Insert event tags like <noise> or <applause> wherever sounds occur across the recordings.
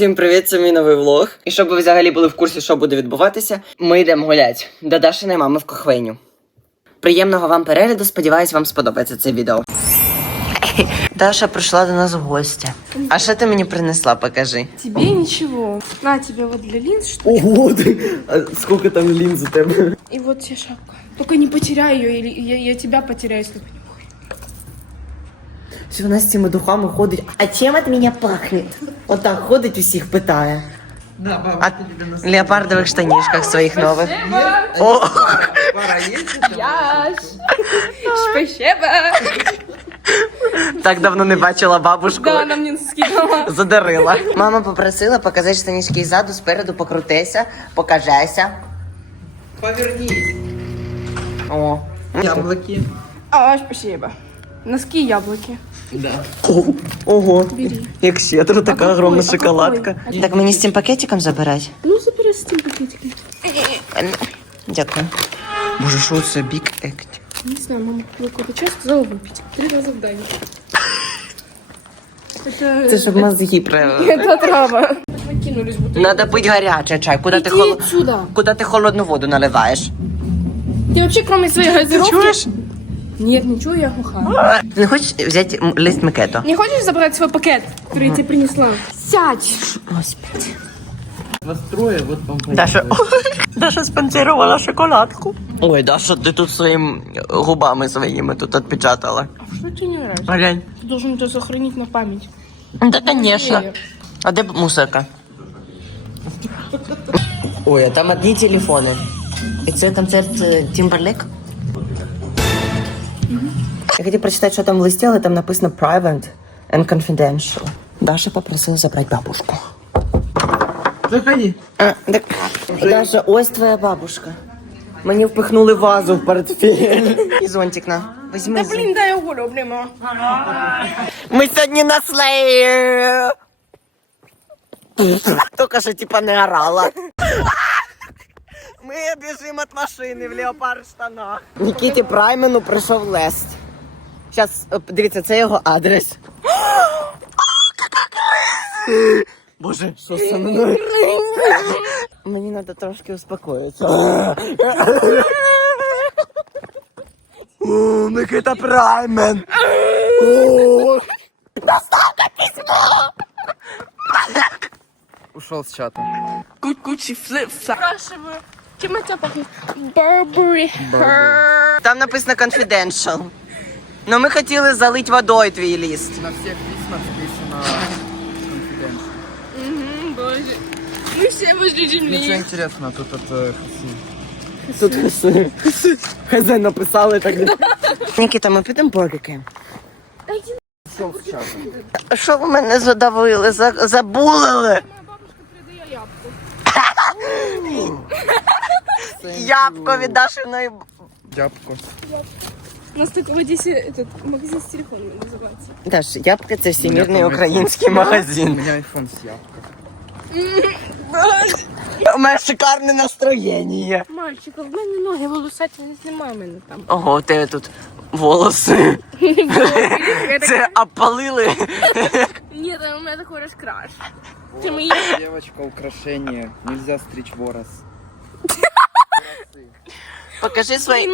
Всім привіт, це мій новий влог. І щоб ви взагалі були в курсі, що буде відбуватися, ми йдемо гуляти до Дашиної мами в Кохвейню. Приємного вам перегляду, сподіваюсь, вам сподобається це відео. Даша прийшла до нас в гості. А що ти мені принесла, покажи. Тебе ничего. На тебе вот для линз что Ого, ти, а скільки там лінз у тебе? И вот тебе шапка. Только не потеряй или я, я тебя потеряю, понюхаю. Що вона з цими духами ходить. А чим від мене пахне? Отак ходить усіх питає. А в леопардових штанішках своїх нових. О! Яш! Спасибо! Так давно не бачила бабушку. Да, она мне скидала. Задарила. Мама попросила показати штанішки ззаду, спереду покрутися, покажайся. Повернись. О. Яблоки. А, спасибо. Носки и яблоки. О, Ого. Бери. Як щедро, така какой? огромна А шоколадка. какой? Так мені з цим пакетиком забирати? Ну, забери с этим пакетиком. Дякую. Боже, що це бік ект? Не знаю, мама купила какой-то чай, сказала выпить. Три раза в день. Это... Це щоб мозги правили. Это трава. Мы кинулись в бутылку. Надо пити гарячий чай. Куди ти, Иди холо... отсюда. Куди ти холодну воду наливаєш? Ты вообще, кроме своей газировки... чуєш? Нет, ничего, я глухая. Ти не хочеш взяти м, лист микето? Не хочешь забрать свой пакет, который я тебе принесла? Сядь! Господи. Вас трое, вот вам Даша, <laughs> Даша спонсорувала шоколадку. Ой, Даша, ти тут своїм губами своїми тут відпечатала. А что тебе не нравится? Глянь. Ты должен это сохранить на память. Да, конечно. А де мусорка? Ой, а там одні телефони. І це концерт е, Timberlake? Я хотів прочитати, що там в листі, але там написано private and confidential. Даша попросила забрати бабушку. Заходи. А, так, Даша, ось твоя бабушка. Мені впихнули вазу в портфель. І зонтик на. Візьми. Да блин, дай я уволю. Ми сьогодні на слеї. Тільки що типа не орала. Ми біжимо від машини в леопард штанах. Нікіті Праймену прийшов лест. Зараз, дивіться, це його адрес. Боже, що со мною? Мені треба трошки успокоїтися. О, Микита Праймен. О, Ушел с чата. Спрашиваю, чем это пахнет? Her. Там написано confidential. Но ми хотіли залити водою твій ліст. На всех письмах написано confidential. Мгм, Боже. Мы все возле земли. интересного, тут это Тут хз написали так. Нікіта, ми підемо с. Що ви мене задавили? За- Забулили? Ябко від Дашиної. Ябко. У нас только в Одессе этот магазин с телефонами называется. Даш, ябка це всемірний український. У магазин. меня iPhone с ябкой. У мене шикарне настроєння. Мальчик, а в мене ноги волосаті, не знімай мене там. Ого, у тебе тут волоси. <laughs> Це опалили. Ні, там у мене такий розкраш. Це мої Девочка, украшение. Нельзя стричь ворос. <laughs> Покажи свої.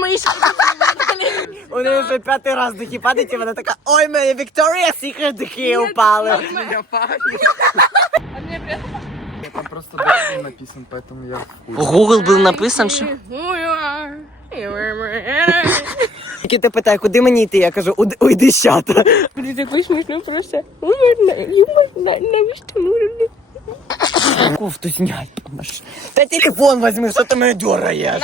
У неї вже п'ятий раз духи падають, і вона така, ой, мене Вікторія Сікрет духи упали. Приємно. Там просто дальше написан, поэтому я в. Google був написан, що. Тільки ти питає, куди мені йти? Я кажу, «Уд- уйди з чата. Блін, такий смішний просто. Навіщо нужен? Кофту снять. Та телефон возьми, що ти мене дергаєш?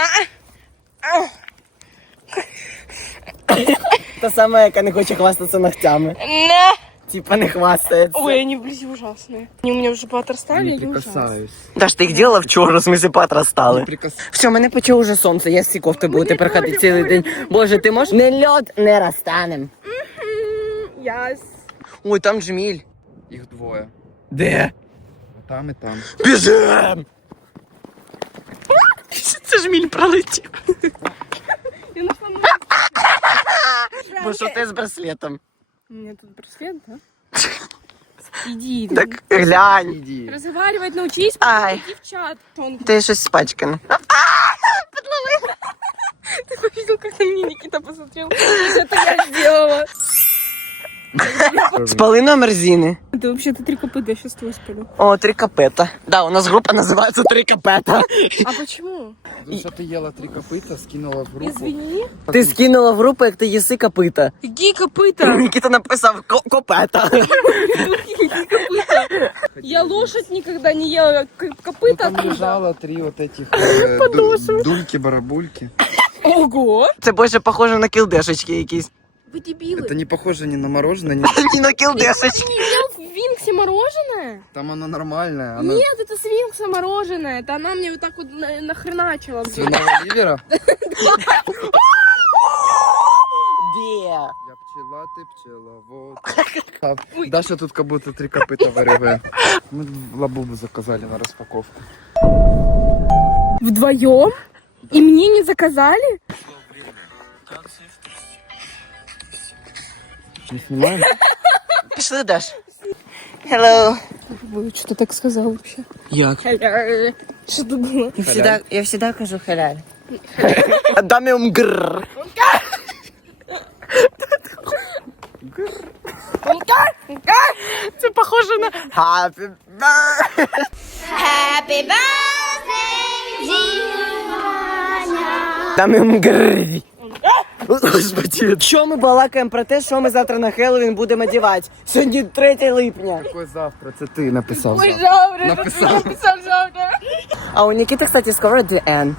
Та сама, яка не хоче хвастатися ногтями. Не. Типа не хвастається. Ой, они, блин, ужасные. Они у меня уже поотрастали, Не они ужасные. прикасаюсь. Даш, ти їх діла вчора, в смысле, подростали. Не прикасаюсь. Все, мене почув уже сонце, я з ці кофти буду тепер ходити цілий день. Боже, ти можеш? Не льод, не розтанем. Яс. Ой, там жміль. Их двое. Де? Там и там. Біжем! <laughs> Це жміль пролетів. Я нашла новый. Бо що ти з браслетом? У меня тут браслет, да? <laughs> Иди. Так глянь. Иди. Разговаривать научись, Ай. иди в чат. Он Ти щось спачкане. <laughs> ты увидел, как на меня Никита посмотрел. Это я сделала. Спали номер Зіни. Это вообще-то три копыта, я сейчас твой спалю. О, три капета. Да, у нас група називається Три капета. А почему? Потому что ты ела три копыта, скинула в группу. Извини. Ти скинула в групу, як ти їси копита. Какие копыта? Нікіта написав «Ко- копета. Какие копыта? Я лошадь никогда не ела. К- Ну, Копыта там откуда? лежало три вот этих э, <laughs> ду- дульки-барабульки. Ого! Це більше похоже на кілдешечки якісь. Вы дебилы. Это не похоже ни на мороженое, ни... Ні <laughs> на кілдешечки. Ты не ел в Винксе мороженое? Там оно нормальное. Оно Нет, это с Винкса мороженое. Это она мне вот так вот на- нахреначила. блин. свиного ливера. <laughs> Де? Я пчела, ты пчеловод. <laughs> А, Даша тут как будто три копыта в РВ. Мы лабубу заказали на распаковку. Вдвоем? И мне не заказали? Не снимаем? Пішли, Даш. Hello. Вы что так сказал вообще? Як? Что это было? Я всегда, я всегда кажу халяль. Дамім грр. Це похоже на Happy birthday. Happy birthday, Діаня. Дамім грр. <laughs> Господи. Що ми балакаємо про те, що ми завтра на Хеллоуін будемо одягати? Сьогодні 3 липня. Какой завтра? Це ти написав. Ой, завтра. жабра, Написал. это ты написал жабра. А у Никиты, кстати, скоро DN.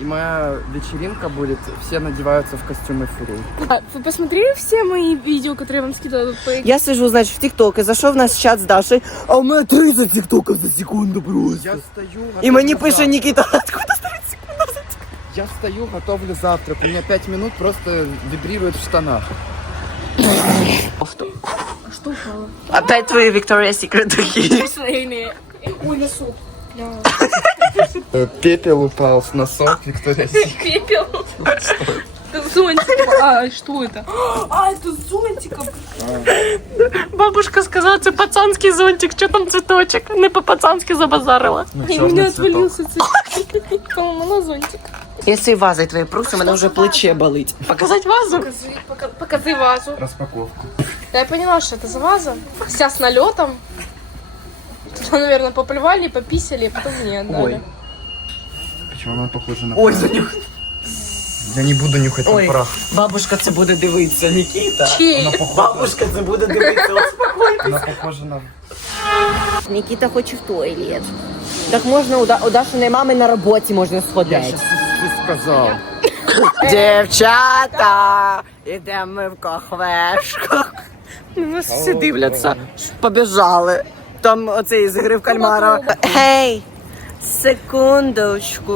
И моя вечеринка будет, все надеваются в костюмы фуры. А, Вы посмотрели все мои видео, которые я вам скидывала? по- Я сижу, значит, в ТикТок и зашел в наш чат с Дашей, а у меня 30 ТикТоков за секунду просто. Я стою, И мне готовлю пишет завтрак. Никита, откуда 30 секунд? Я стою, готовлю завтрак. У меня 5 минут просто вибрирует в штанах. А что упало? Опять твои Victoria's Secret такие. Последние. Ой, носок. Пепел упал с носок Виктория Сик. Пепел. Это зонтик. А, что это? А, это зонтик. Бабушка сказала, це пацанський зонтик, що там цвіточок? Не по-пацанськи забазарила. И у меня отвалился цветок. Поломала зонтик. Я цією вазою твоєю прусь, у мене вже плече болить. Показать вазу? Покажи, пока- покажи вазу. Распаковку. Да я поняла, что это за ваза. Вся с налетом. Туда, наверное, поплевали, пописали, а потом мне отдали. Ой. Почему она похожа на Ой, прах? занюх. Я не буду нюхать Ой, прах. бабушка це буде дивитися, Нікіта. Чей? Бабушка це буде дивитися. Она похожа на... Нікіта хоче в туалет. Так можна у, да, у Дашиної мами на роботі можна Я сходити. сейчас сказал. Дівчата, ідемо ми в кахвешку. Нас всі дивляться. Побіжали. Там оцей з гри в кальмара. Гей, секундочку.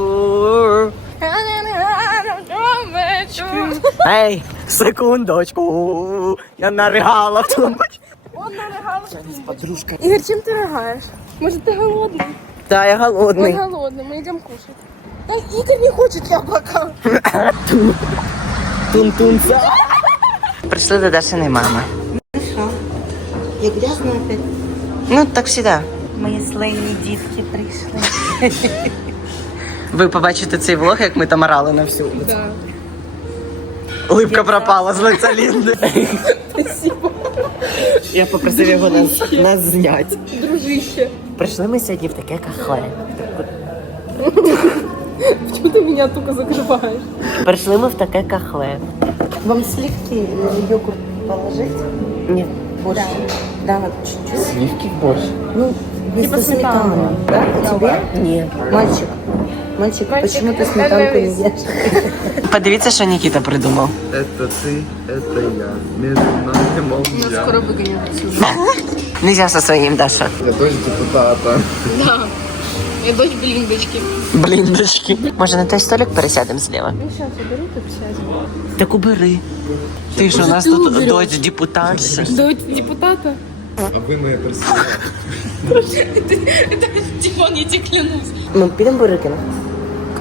Гей, секундочку. Я наригала в тому. Он нарыгал. Подружка. Игорь, чем ты рыгаешь? Может, ты голодный? Да, я Он голодний. голодный, мы идем кушать. Да Игорь не хочет яблоко. Тун-тунця. Прийшли до Дашиної мами. Як грязно опять. Ну, так всегда. Мої слейні дітки прийшли. Ви побачите цей влог, як ми там орали на всю. Да. Улыбка пропала з лиця Лінди. Спасибо. Я попросив його нас, нас зняти. Дружище. Прийшли ми сьогодні в таке кахве. Почему ты меня только закрываешь? Прийшли ми в таке кахве. Вам сливки э, йогурт положить? Ні. Борщ? Да, вот чуть-чуть. Сливки в борщ. Ну, вместо сметаны. Да? А тебе? Ні. Мальчик. Мальчик, почему ты сметанку не ешь? <laughs> Подивіться, що Нікіта придумав. Это ты, это я. Между нами молча. Скоро выгонят отсюда. <laughs> Нельзя со своїм, Даша. Я дочь депутата. Да. Я дочь блиндочки. Бліндочки. Може, на той столик пересядемо зліва? Ну сейчас уберу тут сядем. Так убери. Ти ж у нас тут дочь депутатша. Дочь депутата. А вы моя. Это Димон, я тебе клянусь. Ми підемо буриками.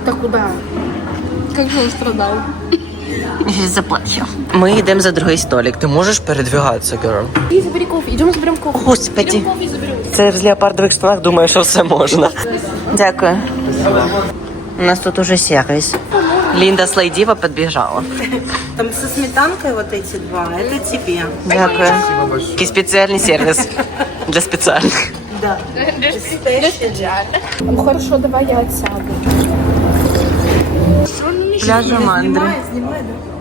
Да куда? Как же он страдал? Я щас заплачу. Ми йдемо за другий столик. Ти можеш передвигатися, girl? И забери кофе. Идем заберем кофе. Господи. Кофе и заберем. Це в леопардових штанах думаю, що все можна. Дякую. У нас тут уже сервіс. Лінда Слайдіва підбіжала. Там со сметанкой вот эти два, это тебе. Дякую. Такий спеціальний сервіс для спеціальних. Да. Ну хорошо, давай я отсяду. Пляжа мандри. Снимай, да?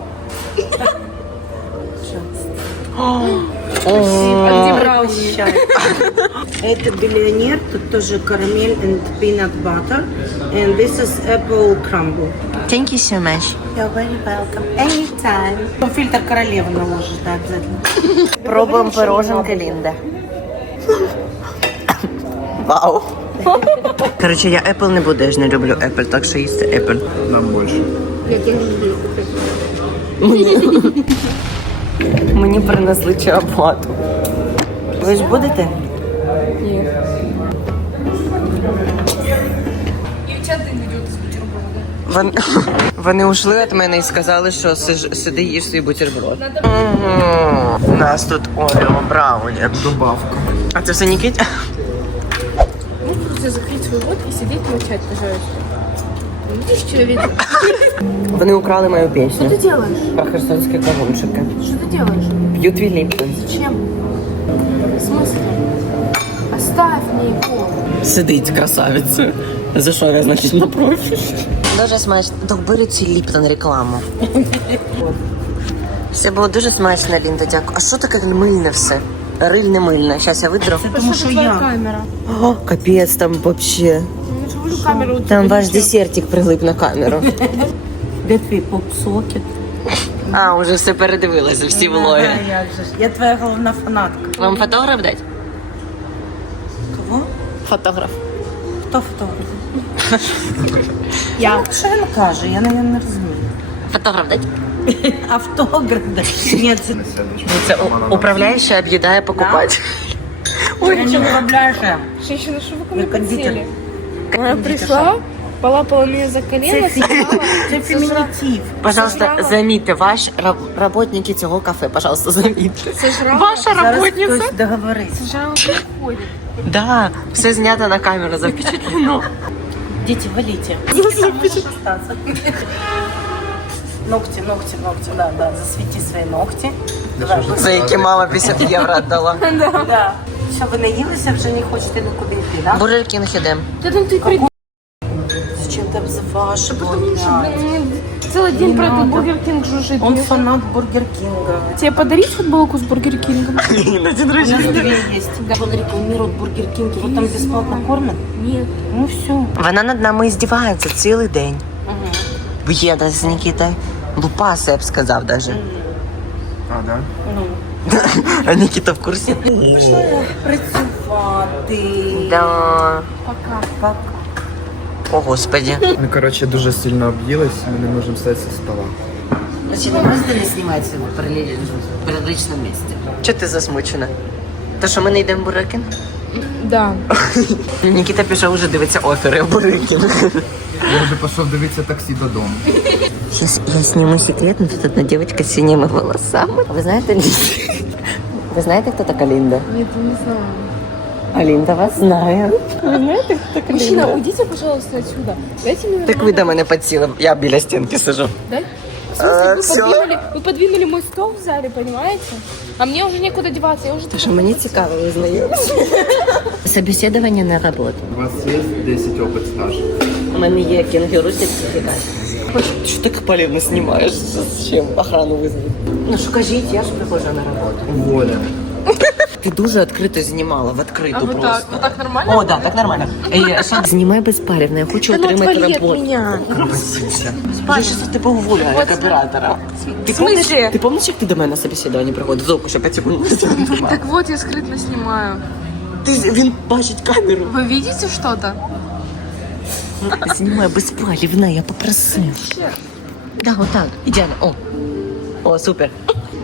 А где брауни? Это биллионер, тут тоже карамель and peanut butter. And this is apple crumble. Thank you so much. You're very welcome. Anytime. Ну, Фильтр королевы наложишь, да, обязательно. Пробуємо пироженки Лінда. Вау. Коротше, я Apple не буду, я ж не люблю Apple, так що їсти Apple. Нам більше. Мені принесли чиабату. Ви ж будете? Вони, вони ушли від мене і сказали, що сиди їж свій бутерброд. У нас тут Орео брауні. Добавка. А це все Нікітя? Можешь просто закрыть свой рот и сидеть молчать, пожалуйста. Видишь, что я видел? Вони украли мою пісню. Что ты делаешь? Про херсонські кавунчики. Что ты делаешь? П'ю твій ліптон. Зачем? В смысле? Оставь мне его. Сидить красавиця. За що я, значить, на профі? Дуже смачно. Так бери цю ліптон рекламу. Все було дуже смачно, Лінда, дякую. А що таке мильне все? Рильне мильне. Зараз я видру. Потому что я. камера. О, капець там вообще. Говорю, камеру. Там ваш десертик прилип на камеру. <laughs> Де твій поп-сокет? А, уже все передивилася, всі влоги. Же ж. Я твоя головна фанатка. Вам фотограф дать? Кого? Фотограф. Хто фотограф? <laughs> Я. Що він каже? Я, не розумію. Фотограф дать? <laughs> Автограф. да. Ні, це Це управляюча об'їдає покупатель. я не управляєш. Женщина, что вы ко Я мне Она пришла, полапала меня за колено, сказала, Це фемінітив. Пожалуйста, замітьте, ваш раб- работники цього кафе, пожалуйста, замітьте. Ваша Зараз работниця? хтось договориться. Сожрала. Да, все знято на камеру, запечатлено. Дети, валите. Ногти, ногти, ногти, да, да, засвети свои ногти. За які мама 50 євро віддала. <laughs> Да. Що, ви наїлися, вже не хочете нікуди йти, да? Бургер Кінг ідем. Да ну ты при... Зачем ты обзываешь его? Потому что, Надя? блин, мне целый день про этот надо. Бургер Кинг жужжит. Он Мне фанат Бургер Кинга. Тебе подарить футболку с Бургер Кингом? <laughs> На день У нас две есть. Он рекламирует Бургер Кинг. Его там бесплатно кормят. Нет. Ну все. Вона над нами здівається цілий день. Б'єда з Нікітою. Лупаса, я б сказав даже. А, да? а Нікіта в курсі? Працювати. Да. Пока. Пока. О, господи. Ми, коротше, дуже сильно об'їлись, ми не можемо встати зі стола. Не просто не знімається в приличному місці. Чого ти засмучена? То, що ми не йдемо в Бургер Кінг? Да. Нікіта пішов уже дивитися офери в Бургер Кінг. Я вже пішов дивитися таксі додому. Сейчас я сниму секрет, но тут одна девочка с синими волосами. Вы знаете, вы знаете, кто такая Линда? Нет, я не знаю. А Линда вас знает. Вы знаете, кто такая Мужчина, уйдите, пожалуйста, отсюда. Дайте мне Так ви до мене підсіли, я біля стінки сижу. Да? В смысле, А, вы, всё. подвинули, вы подвинули мой стол в зале, понимаете? А мне уже некуда деваться, я уже... Що мені цікаво, ви знайомі. Собеседування на роботу. У вас є 10 опит стажу. У мене є кенгуру сертифікат. Що так палівно знімаєш? З чим охрану визвати? Ну що кажіть, я ж приходжу на роботу. Уволен. <laughs> Ти дуже відкрито знімала, в відкриту А вот просто. так, вот так нормально? О, да, так нормально. Е, що- Знімай безпалівно, я хочу Да ну отримати от роботу. меня. Я ж за тебе уволю, як оператора. Ти В помниш, смислі? ти помниш, як ти до мене на собеседування приходив? Зовку ще 5 секунд. Так вот, я скрытно снимаю. Ти, він бачить камеру. Вы видите что-то? Знімай безпалівно, я попросив. Да, отак. Ідеально. О. О, супер.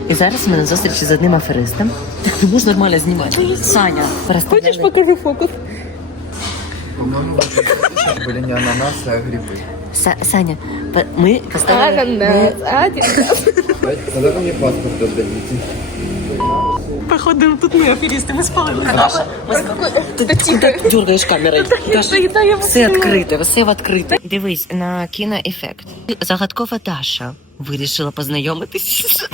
І зараз ми на зустрічі з одним аферистом. Так, ти можеш нормально знімати. Саня, Хочешь покажу фокус? По-моему, вот эти были не ананасы, а грибы. Саня, ми Ананас, один. Когда вы мне паспорт отдадите? Походимо тут ми аферісти, ми спали. Ти тихо. Дергаєш камерою. Даша, Заїдає все відкрите, все відкрите. Дивись на кіноефект. Загадкова Даша вирішила познайомитись.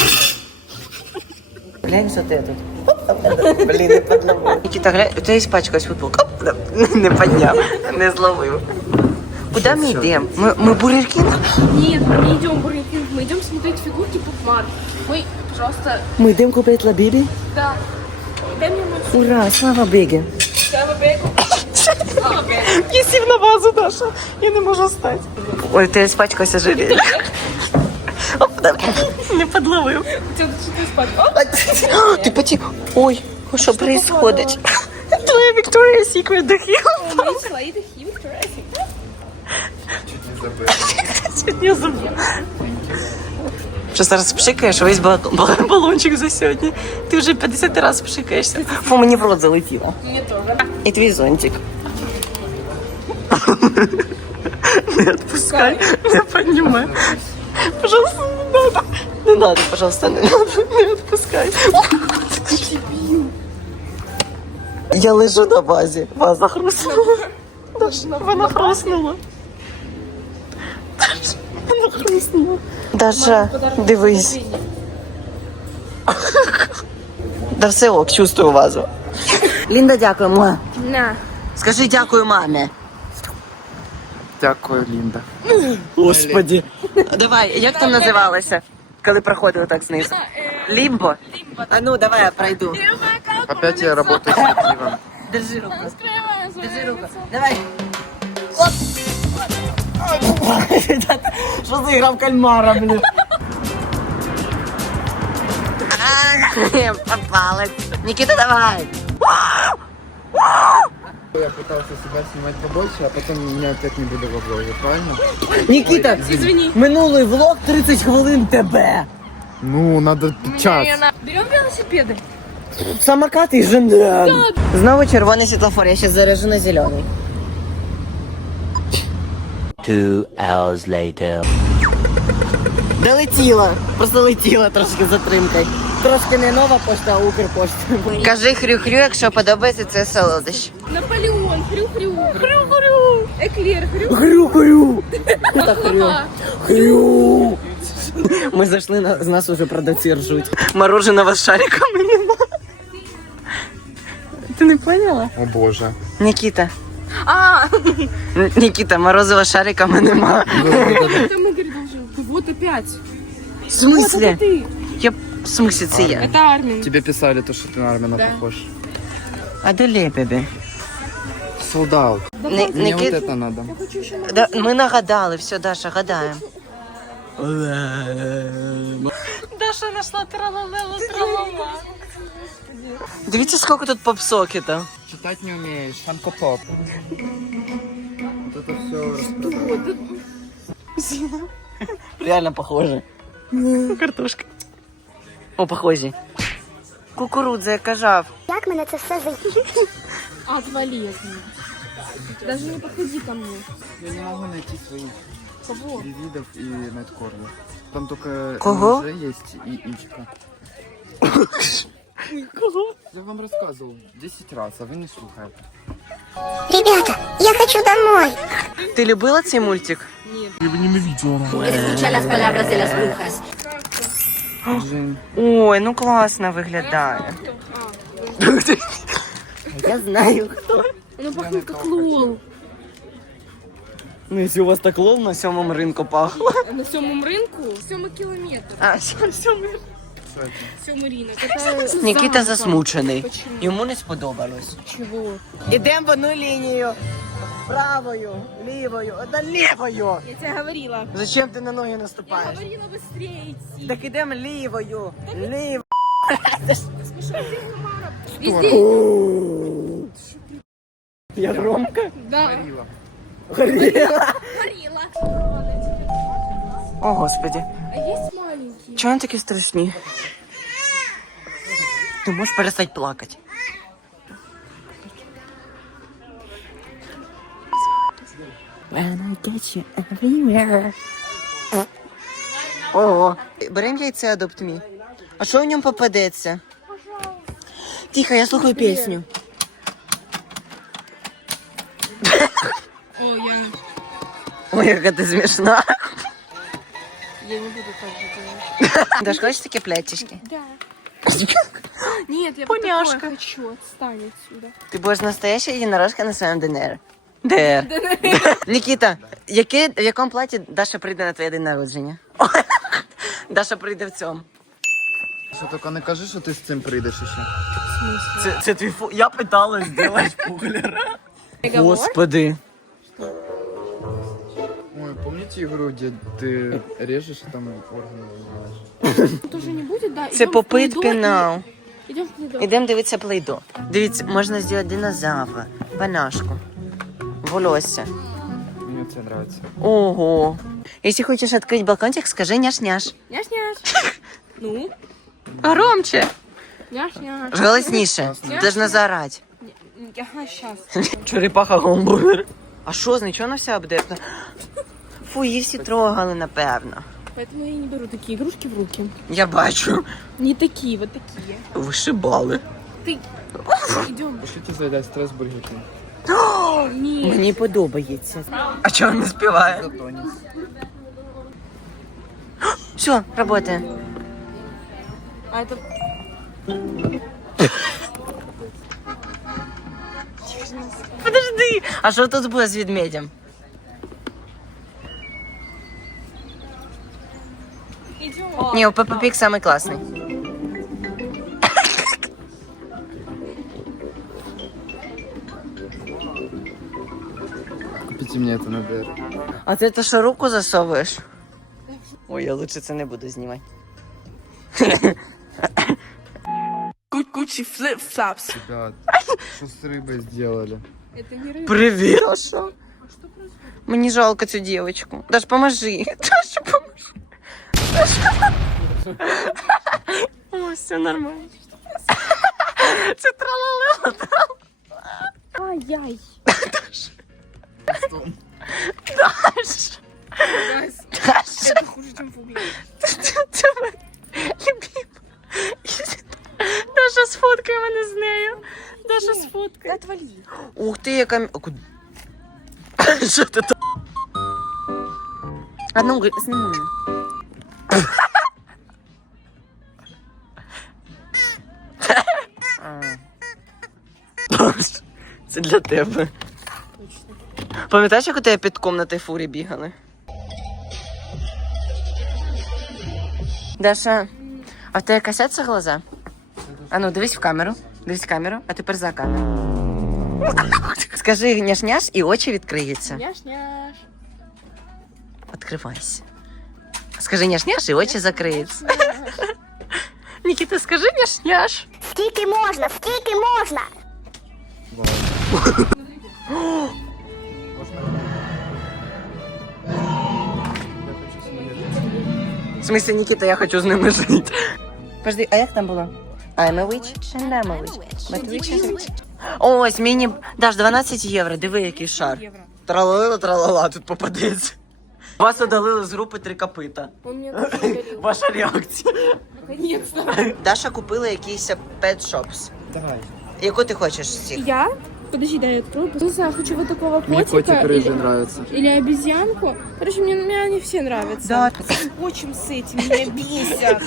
Глянь, що ти тут. Блін, не подловив. Нікіта, глянь, у тебе іспачкалась футболка. <laughs> Оп, Не підняв, не зловив. Куди ми йдемо? Ми, ми Бургер Кінг? Нет, мы не идем в Бургер Кинг, мы идем смотреть фигурки Пупмар. Мы, пожалуйста, Ми йдемо купити лабібі? да. Дай мне мой Ура, слава Бігі. Я сів на вазу, Даша. Я не можу встати. Ой, ти спачкався жилі. <laughs> Не подловив. <gasps> Ти потім. Ой, що происходить? Твоя Вікторія. Чуть не забув. Що зараз пшикаєш весь ба- ба- балончик за сьогодні. Ти вже 50 разів пшикаєшся. Фу, мені в рот залетіло. Тоже. І твій зонтик. <laughs> Не отпускай, не поднимай. Пожалуйста, не надо. Не надо, пожалуйста, не надо, не отпускай. Я лежу на базі. База хрустнула. Даша, вона хрустнула. Даша, вона хрустнула. Даша, дивись. Да все ок, чувствую вазу. Лінда, дякую. На. Скажи дякую мамі. Дякую, Лінда. Господи. Давай, як там називалося, коли проходили так знизу? Лімбо? А ну, давай я пройду. Опять я работаю с мотивом. Держи руку. Держи руку. Давай. Оп. <laughs> Що за ігра в кальмара, блін? <laughs> Попалась. Никита, давай. <gasps> Я пытался себя снимать побольше, а потом меня опять не буду в облоге, правильно? Никита, Извини. минулий влог 30 хвилин тебе. Ну, надо час. Берем велосипеды. Самокат і жене. Знову червоний світлофор, я ще заряжу на зелений. Two hours later. Долетіла. Просто летіла трошки з затримкою. Трошки не нова пошта, а Укрпошта. Кажи хрю-хрю, якщо подобається це солодощ. Наполеон, хрю-хрю. Хрю-хрю. Эклер, хрю. Хрю-хрю. Та хрю. Хрю. Ми зайшли, на, з нас уже продавці ржуть. Мороженого з шариками нема. Ти не поняла? О боже. Нікіта. А, Н- Нікіта, морозива з шариками нема. это мы говорили должны. Вот опять. В Вот смислі? это ты. Я... В смислі це я? Это Армин. Тебе писали то, что ты на Армина похож. А де Лебеді? Солдат. Ни- Мне вот Никит... это надо. Да, ми нагадали, все, Даша, гадаємо. Даша нашла тралалела тралала. Дивіться, скільки тут попсокетів. Читать не умеешь, фанкопоп. Вот это все Реально похоже. Картошка. О, похожі. Кукурудза, я кажав. Як мене це все за... Отвали от меня. Даже не подходи ко мне. Я не могу найти своих Кого? ревидов и найткорнов. Там только Кого? МЖ есть и Ичка. Я вам рассказывал 10 раз, а вы не слухаете. Ребята, я хочу домой. Ти любила цей мультик? Escucha las palabras de las brujas. Ой, ну класно виглядає. Я знаю, хто. Оно пахнет как лол. Ну, якщо у вас так лов на сьомому ринку пахло. На сьомому ринку? Сьомий кілометр. А, сьомий. Сьомий ринок. Нікіта засмучений. Йому не сподобалось. Чего? Ідемо в одну лінію. Правою, лівою, да лівою. Я тебе говорила. Зачем ти на ноги Я наступаєш? говорила быстрее идти. Так ідемо лівою. Лівою. Везде. Я громко? Да. Горіла. Горила. О, господи. А есть маленькие? Чого вони такі страшні? Ти можеш перестати плакати. Ого. Берем яйце адопт мі. А що в ньому попадеться? Тихо, я слухаю пісню. О, я... Ой, яка ти смішна. Я не буду так же делать. Даш, хочеш такі плетішки? Да. Нет, я Поняшка. вот такое хочу. Отстань отсюда. Ти будеш настояща єдинорожка на своєму ДНР. ДР. Нікіта, яке, в якому платі Даша прийде на твоє день народження? <laughs> Даша прийде в цьому. Що тільки не кажи, що ти з цим прийдеш ще. Це, це твій фу... Я питалась, зробити пуглер. Господи. Ой, помните игру, где ты режешь и там органы вынимаешь? Тоже не будет, да? Це попит пінал. Идем в плейдо. Ідемо дивитися плейдо. Дивіться, можна зробити динозавра, банашку, волосся. Мне это нравится. Ого. Якщо хочеш відкрити балкончик, скажи няш-няш. Няш-няш. <laughs> Ну? Громче. Няш-няш. Голосніше. Должна заорати. <laughs> Ага, сейчас. Черепаха гамбургер. А що з нічого вона вся обдепна? <gasps> Фу, її всі трогали, напевно. Поэтому я и не беру такие игрушки в руки. Я бачу. Не такие, вот такие. Вишибали. Ты. Идем. Пишите заедать стресс Бургер Кинг. Нет. Мені подобається. А чого не співає? Затонет. Все, працює. А это... Подожди. А що тут буде з ведмедем? Идем. Ні, у Пеппа Пік самий класний. Купите мне это на ДР. А ти то що руку засовуєш? Ой, я лучше це не буду знімати. Ребят, что с рыбой сделали? Это не рыба. Привіт. А що? Мені жалко цю дівчинку. Даш, поможи. Даша, поможи. Даша. О, все нормально. Це тралала. Ай-яй. Даша. Гайс, Даша. это хуже, чем моя любима. Даша сфоткай мене з нею. Даша сфоткай. Отвали. Ух ти, яка... м- куди? <laughs> Що ти там? А ну, сними. <laughs> Це для тебе. Пам'ятаєш, як у тебе під комнатою фурі бігали? Даша, а в тебе косяться глаза? А ну, дивись в камеру. Дивись в камеру, а тепер за камеру. Скажи няш-няш і очі відкриються. Няш-няш. Відкривайся. Скажи няш-няш і очі закриються. Нікіта, скажи няш-няш. Скільки можна, скільки можна? <gasps> <gasps> <gasps> смысле, Нікіта, я хочу з ними жити. Подожди, а як там було? I'm a witch and I'm a witch. But witch is witch. Ось, мені... Даш, 12 євро, диви, який шар. Евро. Тралала, тут попадеться. Вас удалили з групи три копита. Ваша реакція. Наконец-то. Даша купила якийсь pet shops. Давай. Яку ти хочеш з цих? Я? Подожди, дай я открою. Не знаю, хочу вот такого Мне котика. котик рыжий или, нравится. или обезьянку. Короче, мне, мне они все нравятся. Да. Скотчем с этим меня бесят.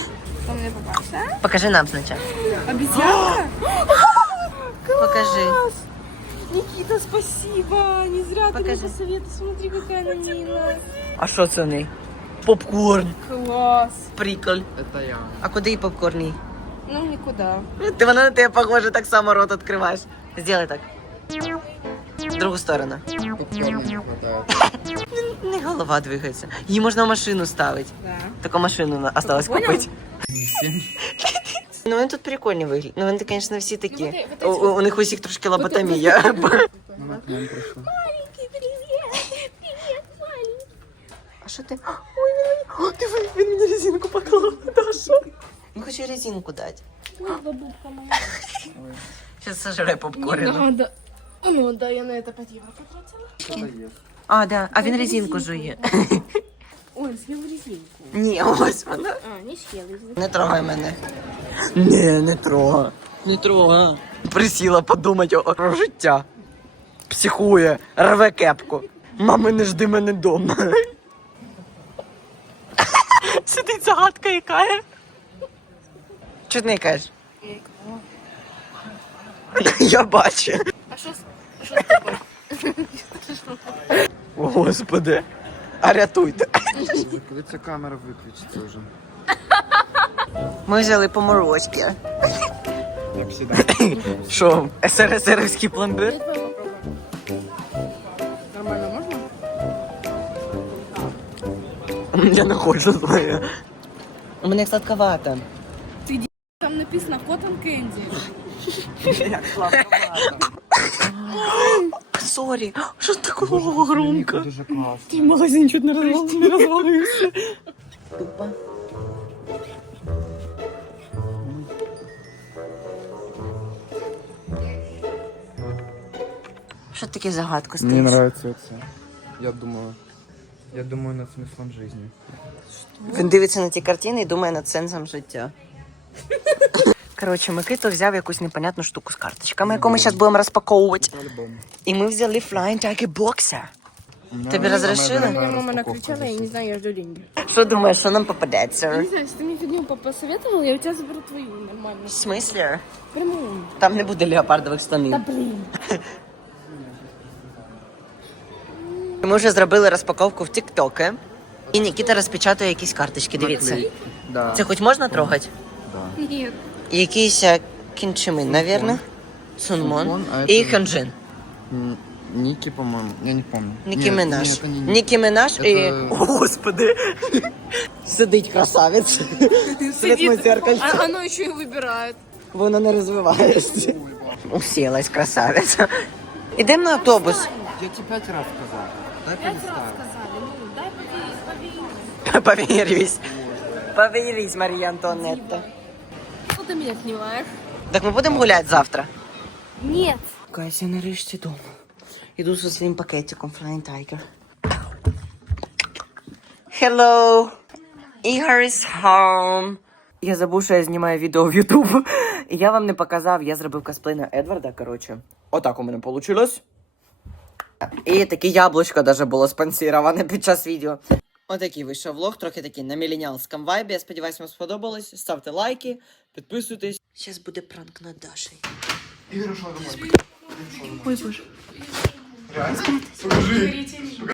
Что мне попался, а? Покажи нам спочатку. Обезьянка? <gasps> Покажи. Никита, спасибо. Не зря ты Покажи. мне посоветовал. Смотри, какая она милая. А що це в неї? Попкорн. Класс. Приколь. Это я. А куди і попкорн їй? Ну, никуда. Ти вона на тебе похоже, так само рот відкриваєш. Сделай так. Другу сторону. Попкорна не. Не голова двигається. Її можна в машину ставити. Да. Таку машину осталось Понял? купити. Ну вони тут прикольні вигляд. Ну вони, звісно, всі такі. Ну, У, у- у них усіх трошки лоботомія. Она к нам пришла. А що ти? Ой, він, О, диви, він мені резинку поклав, Даша. Він хоче резинку дати. Ой, бабушка моя. Зараз сожре Не попкорн. надо. Ну, да, я на это 5 евро потратила. А, да. А він резинку жує. Ой, съел резинку. Ні, ось вона. А, не съел резинку. Не трогай мене. Ні, не трогай. Не трогай. Присіла подумати про життя. Психує, рве кепку. Мами, не жди мене дома. Сидить загадка і каже. Чого ти не кажеш? Я бачу. Что с? О, Господи. А рятуйте. Коли ця камера виключиться вже. Ми взяли поморозки. Як завжди. Що, СРСРівський пломбир? Нормально можно? Я не хочу твоє. У мене сладковато. Там написано Cotton Candy. Сорі, що такого громко? Дуже класно. Магазин чуть не розвалився. Не розвалився. Тупо. Що таке загадку Мені стоїть? подобається це. Я думаю. Я думаю над смислом життя. Він дивиться на ті картини і думає над сенсом життя. <laughs> Коротше, Микита взяв якусь непонятну штуку з карточками, яку ми зараз будемо розпаковувати. І ми взяли Flying Tiger Boxer. Тобі у мене розрішили? дорога мама накричала, я не знаю, я жду деньги. Що думаєш, що нам попадеться? Не знаю, если ты мне фигню по- посоветовал, я у тебя заберу твою нормально. В смислі? Прямо. Там не буде леопардових штанів. Да блин. <laughs> Ми вже зробили розпаковку в TikTok. І Нікіта розпечатує якісь карточки, дивіться. Це хоч можна трогати? Нет. Якийсь е, кінчимин, навірно. Сунмон. Сунмон, а І це- Хонджин. М, Ники, по-моему. Я не помню. Нікі Нет, Минаж. нет, это не Ники. Нікі Минаж і. Это- О, Господи! <laughs> Сидить красавець. Сидить на зеркальці. А оно еще и выбирает. Воно не розвивається. Усілась красавиця. Ідемо на автобус. Я тебе пять раз сказал. Дай переставь. Повірюсь. Повірюсь, Марія Антонетта. Ты меня снимаешь? Так ми будемо гуляти завтра. Нет. Кайся нарешті дома. Іду зі своїм пакетиком Flying Tiger. Hello! Ігор is home. Я забув, що я знімаю відео в YouTube. І я вам не показав, я зробив косплей на Едварда, коротше. Отак у мене вийшло. І таке яблучко даже було спонсіроване під час відео. Отакий вийшов влог, трохи такий на міленіалському вайбі. Я сподіваюся, вам сподобалось. Ставте лайки, підписуйтесь. Зараз буде пранк над Дашею. Ой, боже.